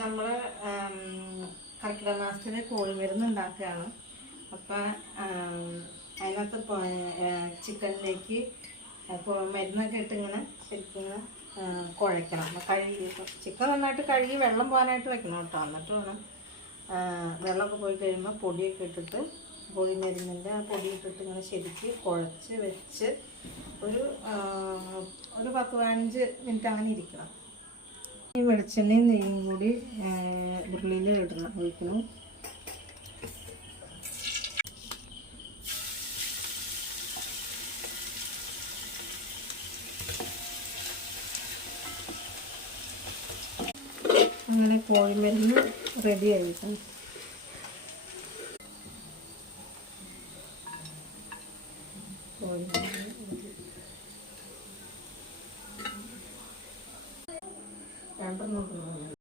നമ്മൾ കർക്കിടക മാസത്തിൽ കോഴിമരുന്ന് ഉണ്ടാക്കുകയാണ്. അപ്പം അതിനകത്ത് ചിക്കനിലേക്ക് മരുന്നൊക്കെ ഇട്ട് ഇങ്ങനെ ശരിക്കും ഇങ്ങനെ കുഴയ്ക്കണം. കഴുകി ചിക്കൻ നന്നായിട്ട് കഴുകി വെള്ളം പോകാനായിട്ട് വെക്കണം കേട്ടോ. എന്നിട്ട് വേണം വെള്ളമൊക്കെ പോയി കഴിയുമ്പോൾ പൊടിയൊക്കെ ഇട്ടിട്ട് പൊടി മരുന്നിൻ്റെ ആ പൊടി ഇട്ടിട്ട് ഇങ്ങനെ ശരിക്ക് കുഴച്ച് വെച്ച് ഒരു 10-15 മിനിറ്റ് അങ്ങനെ ഇരിക്കണം. ഈ വെളിച്ചെണ്ണയും നെയ്യും കൂടി ഉരുളിയിൽ ഒഴിക്കണം. അങ്ങനെ കോഴിമരുന്ന് റെഡി ആയിരിക്കും.